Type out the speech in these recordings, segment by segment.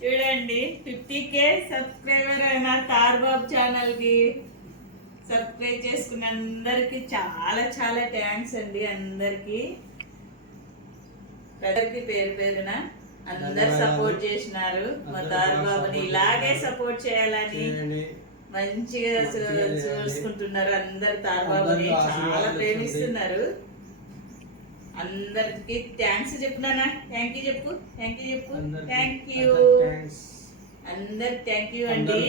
చూడండి fifty K subscriber అయిన తార్బాబు ఛానల్కి సబ్స్క్రైబ్ చేసుకున్న అందరికి చాలా చాలా థ్యాంక్స్ అండి అందరికి. అందరికి పేరు పేరున అందరు సపోర్ట్ చేసినారు. మా తార్బాబుని ఇలాగే సపోర్ట్ చేయాలని. మంచిగా. చూసుకుంటున్నారు. అందరు తారబాబుని అందరికీ చాలా ప్రేమిస్తున్నారు. అందరికి థ్యాంక్స్ చెప్పునానా థ్యాంక్ యూ చెప్పు. థ్యాంక్ యూ చెప్పు. Thank you. అందరు థ్యాంక్ యూ అండి.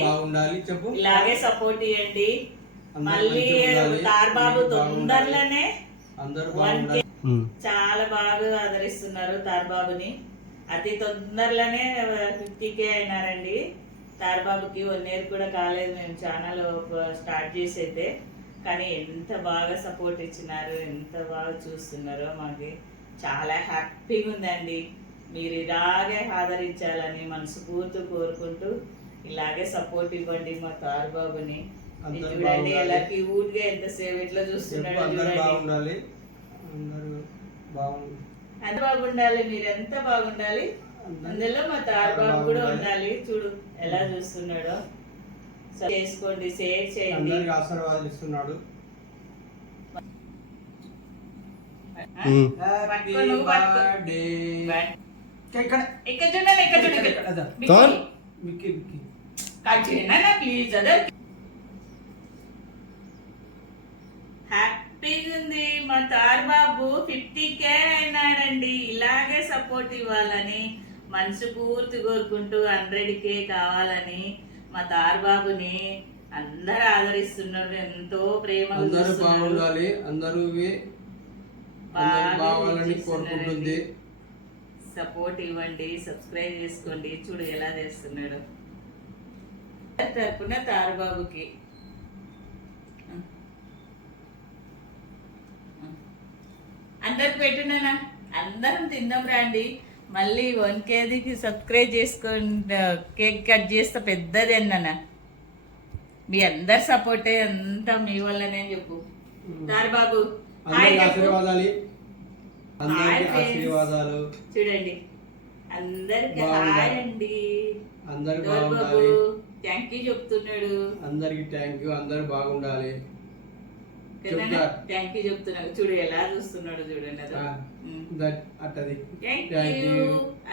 చెప్పు. ఇలాగే సపోర్ట్ ఇవ్వండి మళ్ళీ మీరు బాగుండాలి. తొందరలోనే అందరూ చాలా బాగా ఆదరిస్తున్నారు తారబాబుని. అతి తొందరలోనే ఫిఫ్టీ కే అయినారండి. తారబాబుకి వన్ ఇయర్ కూడా కాలేదు మేము ఛానల్ స్టార్ట్ చేసి అయితే కానీ ఎంత బాగా సపోర్ట్ ఇచ్చినారు ఎంత బాగా చూస్తున్నారో మాకు. చాలా హ్యాపీగా ఉందండి. మీరు ఇలాగే ఆదరించాలని మనస్ఫూర్తి కోరుకుంటూ ఇలాగే సపోర్ట్ ఇవ్వండి మా తారబాబుని. చూడండి. ఎలా క్యూట్గా ఎంతసేపు ఇట్లా చెప్పు చూస్తున్నాడు చూడండి. అందరూ బాగుండాలి ఎంత బాగుండాలి మీరు ఎంత బాగుండాలి? అందులో మా తారబాబు కూడా ఉండాలి. చూడు ఎలా చూస్తున్నాడో. సో చేసుకోండి షేర్ చేయండి. బర్త్డే ఇక్కడ చూడండి ఇక్కడ చూడండి. మిక్కీ, కట్ నా ప్లీజ్ అదే. హ్యాపీగా ఉంది మా తారబాబు ఫిఫ్టీ కే అయినాడండి. ఇలాగే సపోర్ట్ ఇవ్వాలని మనసు పూర్తి కోరుకుంటూ హండ్రెడ్ కే కావాలని మా తారబాబుని అందరు ఆదరిస్తున్నారు. ఎంతో ప్రేమగా అందరూ. బాగుండాలి. అందరూ. కోరుకుంటుంది. సపోర్ట్ ఇవ్వండి సబ్స్క్రైబ్ చేసుకోండి. చూడు ఎలా చేస్తున్నాడు. తరపున తారబాబుకి అందరికి పెట్టున్నానా అందరం తిందాం రండి. మళ్ళీ వన్ కేజీకి సబ్స్క్రైబ్ చేసుకోండి కేక్ కట్ చేస్తే పెద్దది అన్న మీ అందరి సపోర్టే అంతా మీ వల్లనే చెప్పు. ఆశీర్వాదాలు. చూడండి. అందరికి. హాయ్ అండి. అందరు బాబు. థ్యాంక్ యూ చెప్తున్నాడు. అందరికి థ్యాంక్ యూ అందరు బాగుండాలి. థ్యాంక్ యూ చెప్తున్నాడు. చూడు ఎలా చూస్తున్నాడు చూడండి అది.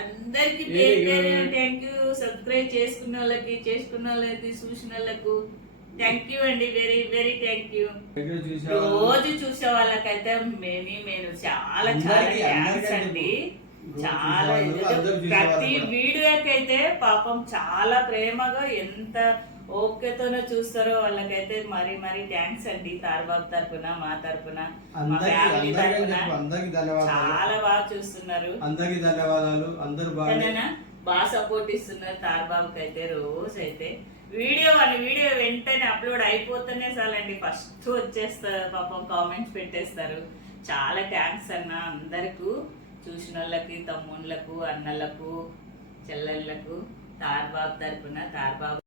అందరికి. థ్యాంక్ యూ సబ్స్క్రైబ్ చేసుకున్న వాళ్ళకి చేసుకున్న వాళ్ళకి చూసిన వాళ్ళకు థ్యాంక్ యూ అండి వెరీ వెరీ థ్యాంక్ యూ రోజు చూసే వాళ్ళకైతే మేమే నేను చాలా చాలా థ్యాంక్స్ అండి. చాలా ప్రతి కూడా. వీడియోకి అయితే పాపం చాలా ప్రేమగా ఎంత ఓపికతోనో చూస్తారో వాళ్ళకైతే మరి మరి థ్యాంక్స్ అండి తారబాబు తరపున మా తరపున మా ఫ్యామిలీ తరపున. చాలా బాగా చూస్తున్నారు. అందరికి ధన్యవాదాలు అందరు బాగా? బాగా సపోర్ట్ ఇస్తున్నారు తారబాబుకి అయితే రోజు అయితే. వీడియో అని వీడియో వెంటనే అప్లోడ్ అయిపోతేనే చాలండి. ఫస్ట్ వచ్చేస్తారు పాపం కామెంట్స్ పెట్టేస్తారు. చాలా థ్యాంక్స్ అన్న అందరికీ చూసిన వాళ్ళకి తమ్ముళ్ళకు అన్నలకు చెల్లెళ్ళకు తారబాబు తరపున తారబాబు